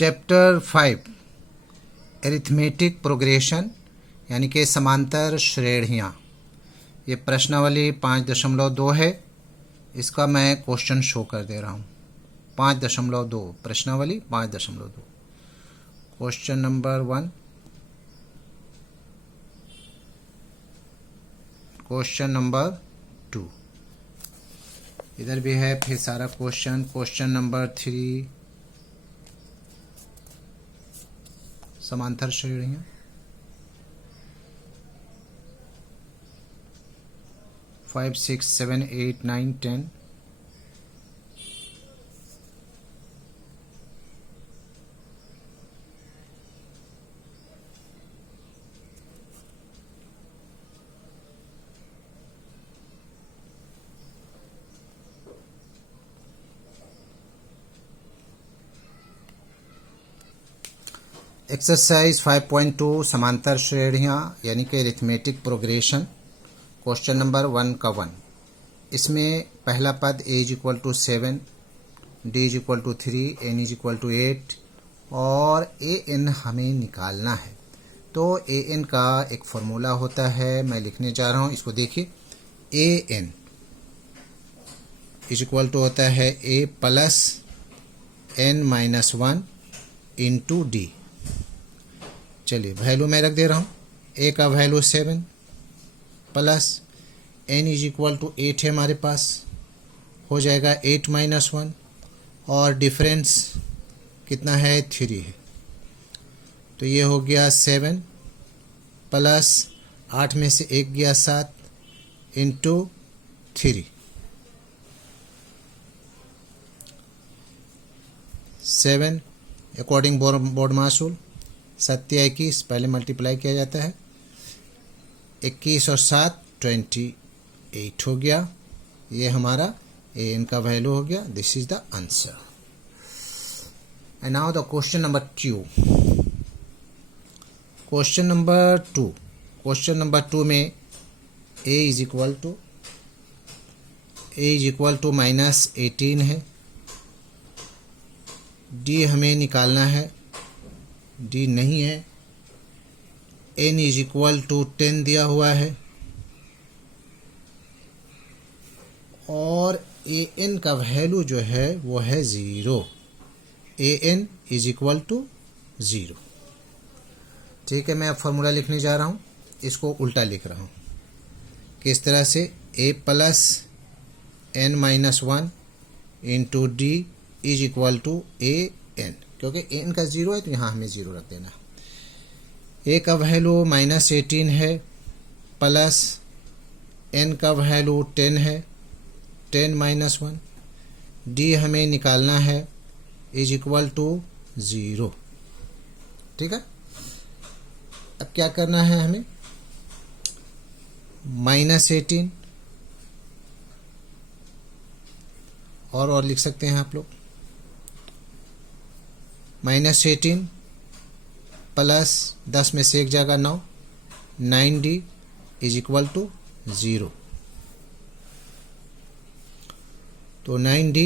Chapter 5 arithmetic progression यानी कि समांतर श्रेणियाँ। ये प्रश्नावली 5.2 है। इसका मैं क्वेश्चन शो कर दे रहा हूँ। 5.2 प्रश्नावली 5.2 क्वेश्चन नंबर 1, क्वेश्चन नंबर 2, इधर भी है फिर सारा क्वेश्चन नंबर 3 समांतर श्रेणियाँ, 5, 6, 7, 8, 9, 10, एक्सरसाइज 5.2 समांतर श्रेणियाँ यानी कि अरिथमेटिक प्रोग्रेशन। क्वेश्चन नंबर 1 का 1। इसमें पहला पद a = 7, d = 3, n = 8 और an हमें निकालना है। तो an का एक फॉर्मूला होता है, मैं लिखने जा रहा हूँ, इसको देखिए। an = होता है a + n-1 इंटू d। चलिए वैल्यू मैं रख दे रहा हूँ। a का वैल्यू 7 प्लस n = 8 है हमारे पास, हो जाएगा 8-1 और डिफरेंस कितना है 3 है। तो ये हो गया 7 प्लस 8 में से 1 गया 7 इंटू 3, 7 अकॉर्डिंग बोर्ड मासूल 7-21 पहले मल्टीप्लाई किया जाता है। 21 और 7 28 हो गया। ये हमारा an का वैल्यू हो गया। This is the answer. And now the question number 2। Question number 2 में a = -18 है। d हमें निकालना है, d नहीं है। n = 10 दिया हुआ है और an का वैल्यू जो है वो है 0। an = 0। ठीक है, मैं अब फॉर्मूला लिखने जा रहा हूँ, इसको उल्टा लिख रहा हूँ। किस तरह से? a + n-1 into d = an, क्योंकि n का 0 है तो यहाँ हमें 0 रख देना। a का वैल्यू -18 है प्लस n का वैल्यू 10 है, 10-1, d हमें निकालना है = 0। ठीक है, अब क्या करना है हमें? -18 और लिख सकते हैं आप लोग, -18 प्लस 10 में से 1 जाएगा 9, 9d = 0। तो 9d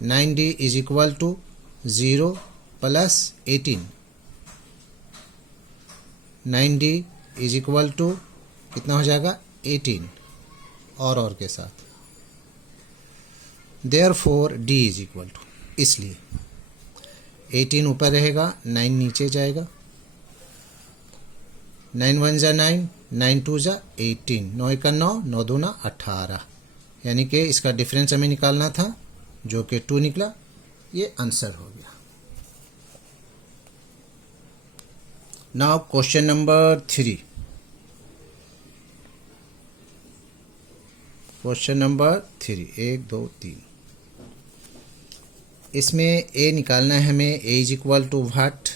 = 0 प्लस 18, 9d = कितना हो जाएगा 18 और के साथ। देयरफॉर d = इसलिए 18 ऊपर रहेगा, 9 नीचे जाएगा। 9-1 = 9, 9-2 = 18, 9-1 = 9, 9-2 = 18। यानी कि इसका डिफरेंस हमें निकालना था जो कि 2 निकला। ये आंसर हो गया। Now question number 3। Question number 3, 1, 2, 3। इसमें a निकालना है हमें। a = what?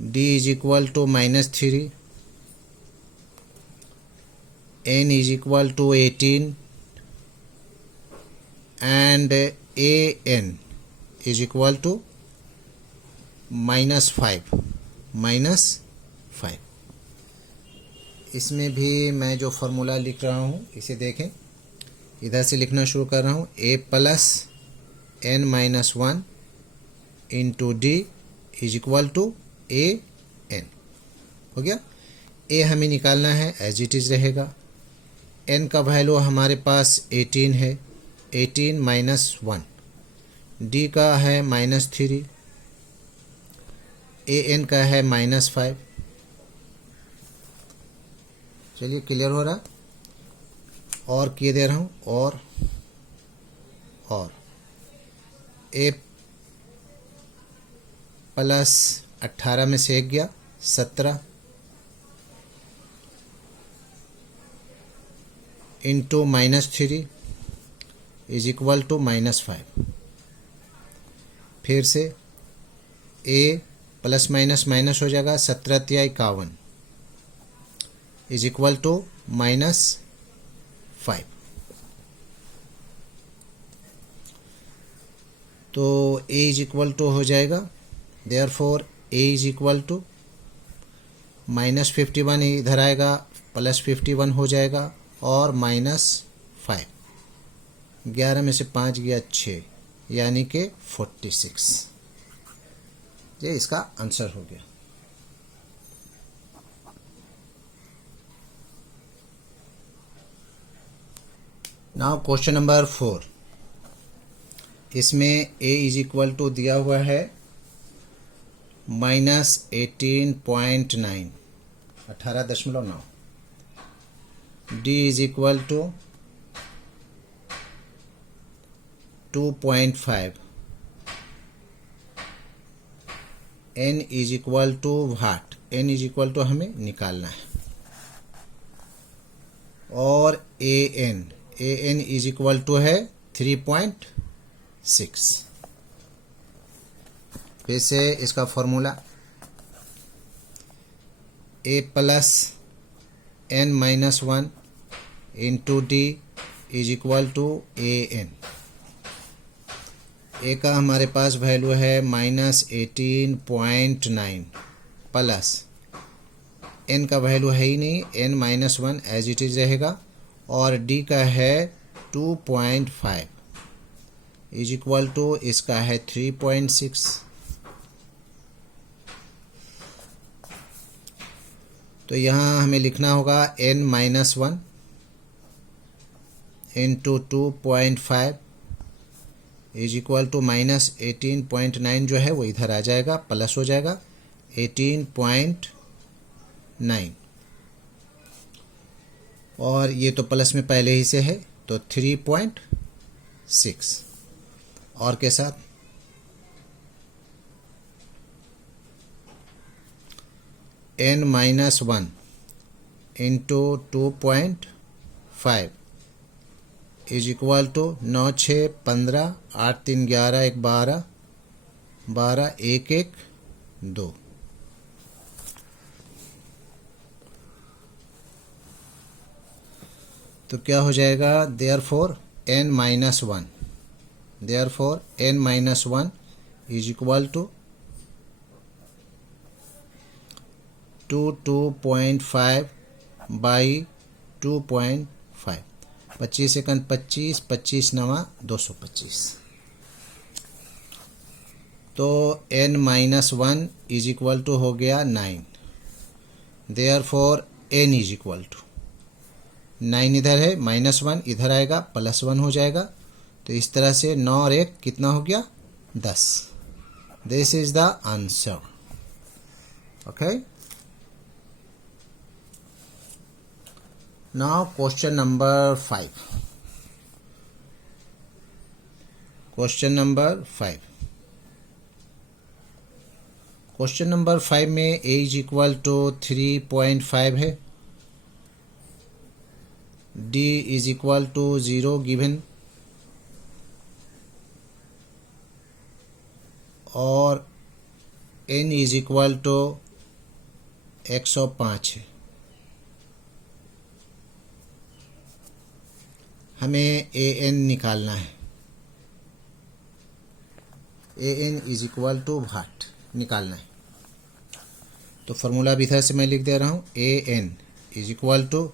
d = -3, n = 18 and an = -5। इसमें भी मैं जो फॉर्मूला लिख रहा हूँ इसे देखें, इधर से लिखना शुरू कर रहा हूँ। a + n-1 into d is equal to a n. हो गया। ए हमें निकालना है, एज इट इज़ रहेगा। एन का वैल्यू हमारे पास 18 है, 18 माइनस 1। डी का है -3, ए एन का है -5। चलिए क्लियर हो रहा। और किए दे रहा हूँ, और ए प्लस 18 में से 1 गया 17 इंटू -3 इज इक्वल टू -5। फिर से ए प्लस माइनस माइनस हो जाएगा, 17 × 51 इज इक्वल टू -5। तो ए इज इक्वल टू हो जाएगा, therefore a is equal to -51 इधर आएगा, +51 हो जाएगा और -5। 11 में से 5 गया 6, यानी कि 46। ये इसका आंसर हो गया। Now question number 4। इसमें a इज इक्वल टू दिया हुआ है -18.9, 18.9। d is equal to 2.5। n is equal to what, n is equal to हमें निकालना है। और an इज इक्वल टू है 3.6। फिर से इसका formula a plus n-1 into d is equal to an। A का हमारे पास वैल्यू है -18.9 प्लस n का वैल्यू है ही नहीं, n-1 एज इट इज रहेगा, और d का है 2.5 इज इक्वल टू इसका है 3.6। तो यहाँ हमें लिखना होगा n-1 into 2.5 is equal to -18.9 जो है वो इधर आ जाएगा, प्लस हो जाएगा 18.9, और ये तो प्लस में पहले ही से है, तो 3.6 और के साथ n-1 into 2.5 is equal to 9 6 15 8 3 11 1 12 12 1 1 2। तो क्या हो जाएगा, therefore n-1 is equal to 2.5 by 2.5। 25 second 25, 25 नवा 225। तो n-1 इज इक्वल टू हो गया 9। Therefore n is equal to 9 इधर है, -1 इधर आएगा, +1 हो जाएगा। तो इस तरह से 9 और 1 कितना हो गया, 10। This is the answer. Okay. Now question number 5। Question number 5 में a इज इक्वल टू 3.5 है, d is equal to 0 given, और n इज इक्वल टू 105 है। हमें an निकालना है। an is equal to what निकालना है। तो फॉर्मूला भी इधर से मैं लिख दे रहा हूँ, an is equal to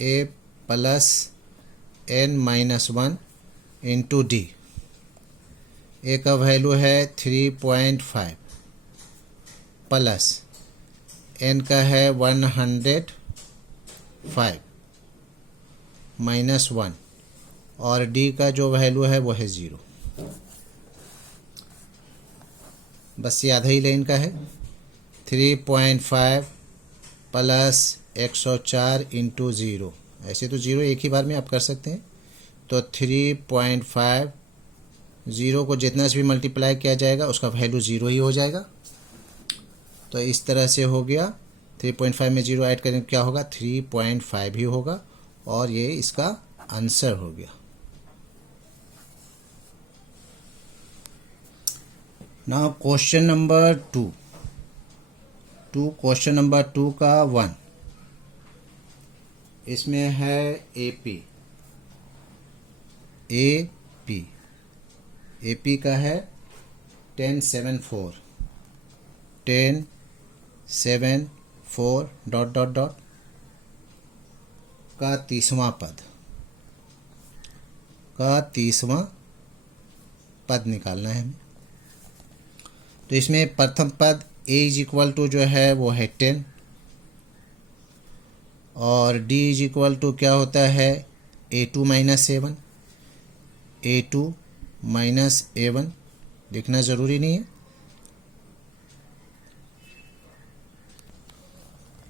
a plus n-1 into d. A का वैल्यू है 3.5 प्लस एन का है 105 माइनस 1 और डी का जो वैल्यू है वो है 0। बस ये आधा ही लाइन का है। 3.5 प्लस 104 इंटू 0, ऐसे तो 0 एक ही बार में आप कर सकते हैं, तो 3.5 0 को जितना से भी मल्टीप्लाई किया जाएगा उसका वैल्यू 0 ही हो जाएगा। तो इस तरह से हो गया। 3.5 में 0 ऐड करें क्या होगा, 3.5 ही होगा और ये इसका आंसर हो गया। Now question number 2 question number 2 का 1, इसमें है एपी का है 1074 डॉट डॉट डॉट का 30वां पद निकालना है हमें। तो इसमें प्रथम पद a इज इक्वल टू जो है वो है 10 और d इज इक्वल टू क्या होता है a2 minus a1। a2 minus a1 लिखना ज़रूरी नहीं है,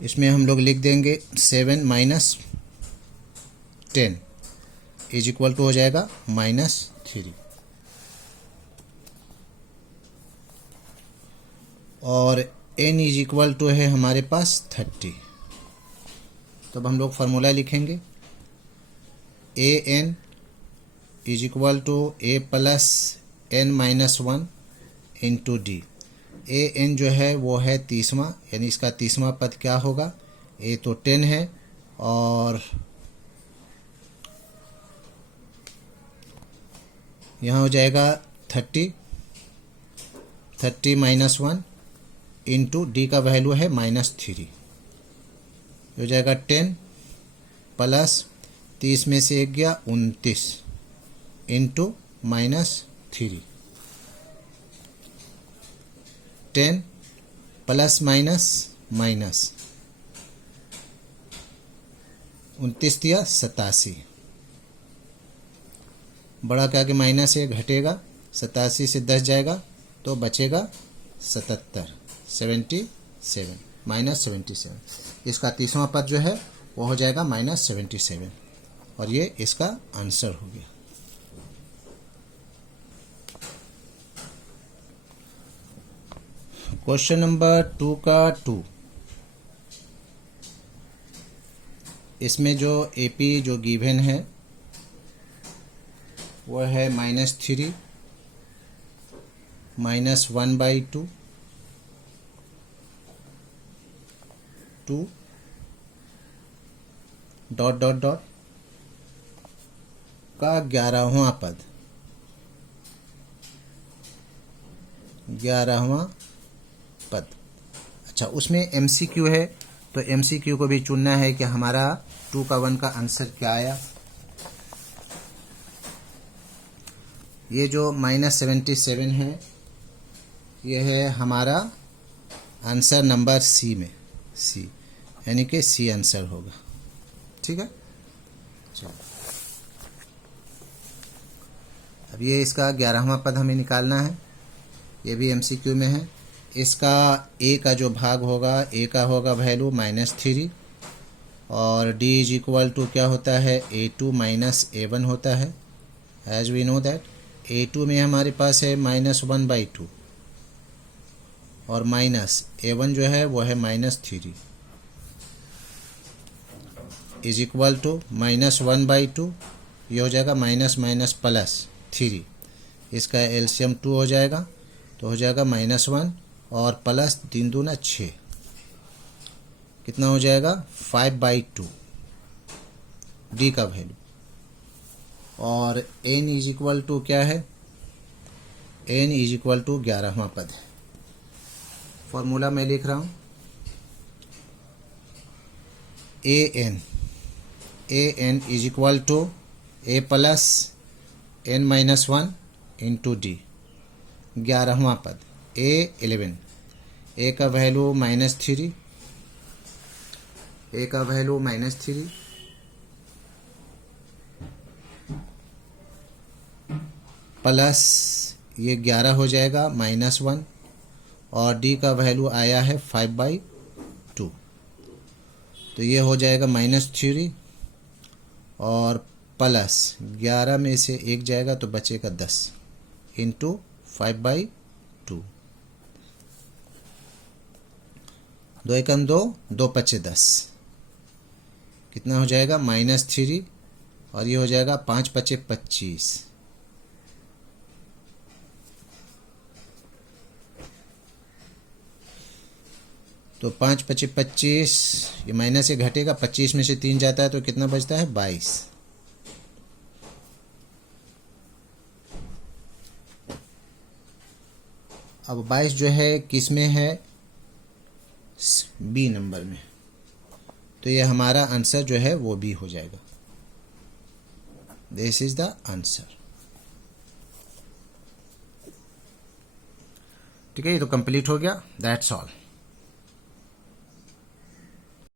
इसमें हम लोग लिख देंगे 7 माइनस 10 इज इक्वल टू हो जाएगा -3 और n इज इक्वल टू है हमारे पास 30। तब हम लोग फार्मूला लिखेंगे an is equal to a plus n minus 1 into d. an जो है वो है 30वां, यानी इसका 30वां पद क्या होगा, a तो 10 है और यहाँ हो जाएगा 30 माइनस 1 इंटू डी का वैल्यू है -3, हो जाएगा 10 प्लस 30 में से 1 गया 29 इंटू -3। 10 प्लस माइनस 29 दिया 87, बड़ा के आगे माइनस है घटेगा, 87 से 10 जाएगा तो बचेगा 77 -77। इसका 30वां पद जो है वो हो जाएगा -77 और ये इसका आंसर हो गया। क्वेश्चन नंबर 2 का 2, इसमें जो एपी जो गिवन है वो है -3 -1/2 2 डॉट डॉट डॉट का 11वां पद, 11वां पद। अच्छा, उसमें MCQ है तो MCQ को भी चुनना है कि हमारा 2 का 1 का आंसर क्या आया। ये जो -77 है ये है हमारा आंसर नंबर सी में, सी यानी कि सी आंसर होगा। ठीक है, चलो अब ये इसका 11वां पद हमें निकालना है, ये भी MCQ में है। इसका a का जो भाग होगा, a का होगा वैल्यू -3 और d इज इक्वल टू क्या होता है a2 माइनस a1 होता है। As we know that a2 में हमारे पास है -1/2 और माइनस a1 जो है वो है -3 इज इक्वल टू -1/2, ये हो जाएगा माइनस प्लस 3, इसका एलसीएम 2 हो जाएगा तो हो जाएगा -1 और प्लस 3 दूना 6, कितना हो जाएगा 5/2 डी का वैल्यू। और n इज इक्वल टू क्या है, n इज इक्वल टू 11वां पद है। फॉर्मूला मैं लिख रहा हूँ an is equal to a plus n-1 into d, 11वां पद a11, a का वैल्यू -3, a का वैल्यू -3 प्लस ये 11 हो जाएगा -1 और d का वैल्यू आया है 5/2, तो ये हो जाएगा -3 और प्लस 11 में से 1 जाएगा तो बचेगा 10 इंटू 5/2, 2 एकम 2, 2 पचे 10, कितना हो जाएगा -3 और ये हो जाएगा 5 पचे 25, तो 5 पचे 25, ये माइनस से घटेगा, 25 में से 3 जाता है तो कितना बचता है 22। अब 22 जो है किस में है, बी नंबर में, तो ये हमारा आंसर जो है वो बी हो जाएगा। This is the answer. ठीक है, ये तो कंप्लीट हो गया। That's all.